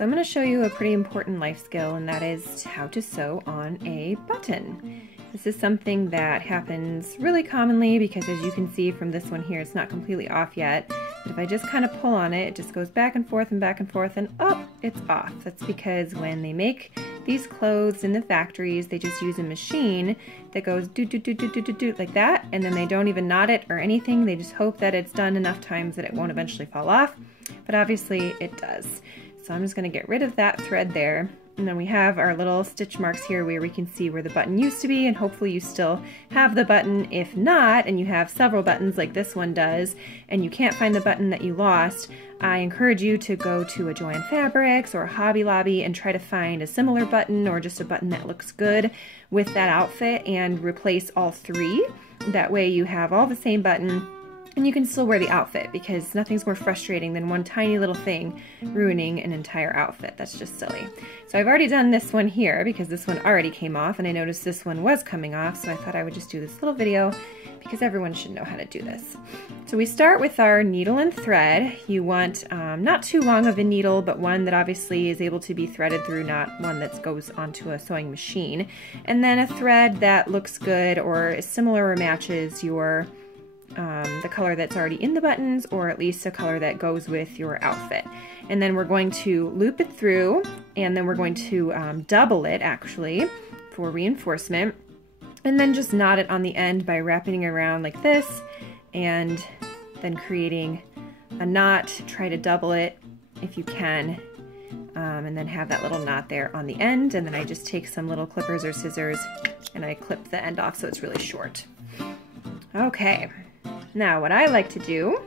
So I'm going to show you a pretty important life skill, and that is how to sew on a button. This is something that happens really commonly because, as you can see from this one here, it's not completely off yet. But if I just kind of pull on it, it just goes back and forth and oh, it's off. That's because when they make these clothes in the factories, they just use a machine that goes do like that, and then they don't even knot it or anything. They just hope that it's done enough times that it won't eventually fall off. But obviously it does. So I'm just going to get rid of that thread there. And then we have our little stitch marks here where we can see where the button used to be, and hopefully you still have the button. If not, and you have several buttons like this one does, and you can't find the button that you lost, I encourage you to go to a Joann Fabrics or a Hobby Lobby and try to find a similar button or just a button that looks good with that outfit and replace all three. That way you have all the same button and you can still wear the outfit, because nothing's more frustrating than one tiny little thing ruining an entire outfit. That's just silly. So I've already done this one here because this one already came off, and I noticed this one was coming off, so I thought I would just do this little video because everyone should know how to do this. So we start with our needle and thread. You want not too long of a needle, but one that obviously is able to be threaded through, not one that goes onto a sewing machine. And then a thread that looks good or is similar or matches your the color that's already in the buttons, or at least a color that goes with your outfit. And then we're going to loop it through, and then we're going to double it actually for reinforcement, and then just knot it on the end by wrapping it around like this, and then creating a knot. Try to double it if you can, and then have that little knot there on the end. And then I just take some little clippers or scissors and I clip the end off so it's really short. Okay. Now what I like to do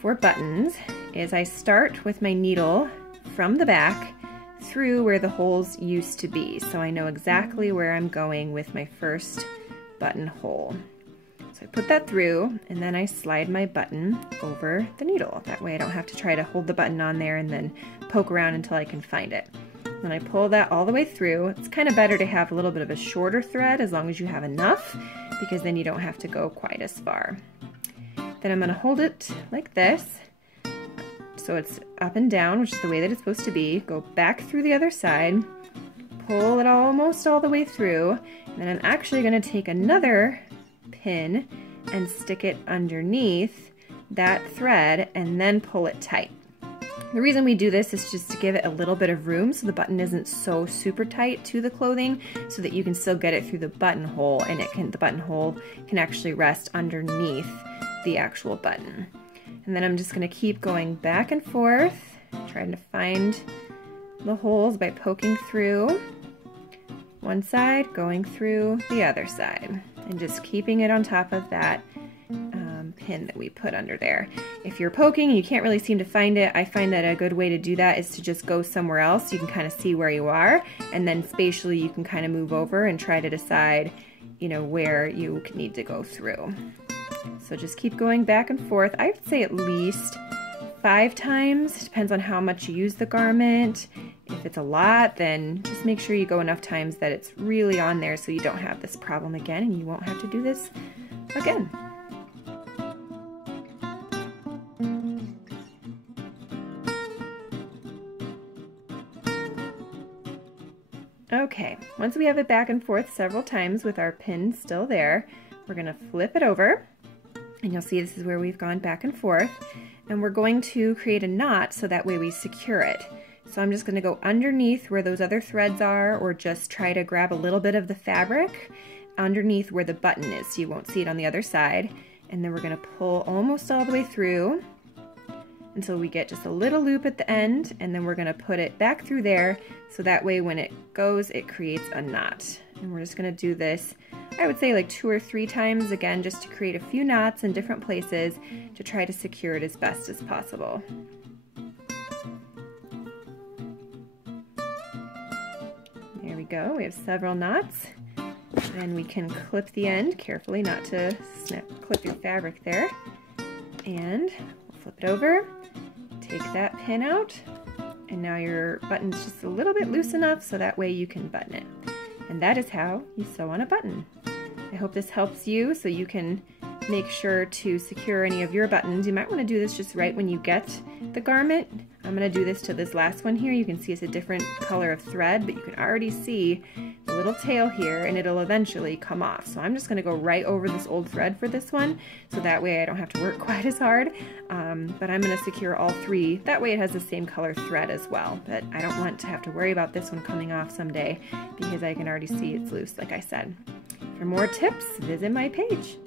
for buttons is I start with my needle from the back through where the holes used to be, so I know exactly where I'm going with my first buttonhole. So I put that through, and then I slide my button over the needle. That way I don't have to try to hold the button on there and then poke around until I can find it. Then I pull that all the way through. It's kind of better to have a little bit of a shorter thread as long as you have enough, because then you don't have to go quite as far. Then I'm going to hold it like this, so it's up and down, which is the way that it's supposed to be. Go back through the other side, pull it almost all the way through, and then I'm actually going to take another pin and stick it underneath that thread and then pull it tight. The reason we do this is just to give it a little bit of room so the button isn't so super tight to the clothing, so that you can still get it through the buttonhole, and the buttonhole can actually rest underneath the actual button. And then I'm just going to keep going back and forth, trying to find the holes by poking through one side, going through the other side, and just keeping it on top of that pin that we put under there. If you're poking and you can't really seem to find it, I find that a good way to do that is to just go somewhere else. You can kind of see where you are, and then spatially you can kind of move over and try to decide, you know, where you need to go through. So just keep going back and forth. I would say at least 5 times. Depends on how much you use the garment. If it's a lot, then just make sure you go enough times that it's really on there so you don't have this problem again, and you won't have to do this again. Okay, once we have it back and forth several times with our pin still there, we're going to flip it over, and you'll see this is where we've gone back and forth, and we're going to create a knot so that way we secure it. So I'm just going to go underneath where those other threads are, or just try to grab a little bit of the fabric underneath where the button is so you won't see it on the other side, and then we're going to pull almost all the way through until we get just a little loop at the end, and then we're going to put it back through there so that way when it goes it creates a knot. And we're just going to do this, I would say, like 2 or 3 times, again just to create a few knots in different places to try to secure it as best as possible. There we go, we have several knots. Then we can clip the end carefully, not to clip your fabric there, and we'll flip it over. Take that pin out, and now your button's just a little bit loose enough so that way you can button it. And that is how you sew on a button. I hope this helps you so you can make sure to secure any of your buttons. You might want to do this just right when you get the garment. I'm going to do this to this last one here. You can see it's a different color of thread, but you can already see the little tail here, and it'll eventually come off. So I'm just going to go right over this old thread for this one, so that way I don't have to work quite as hard. But I'm going to secure all three. That way it has the same color thread as well. But I don't want to have to worry about this one coming off someday because I can already see it's loose, like I said. For more tips, visit my page.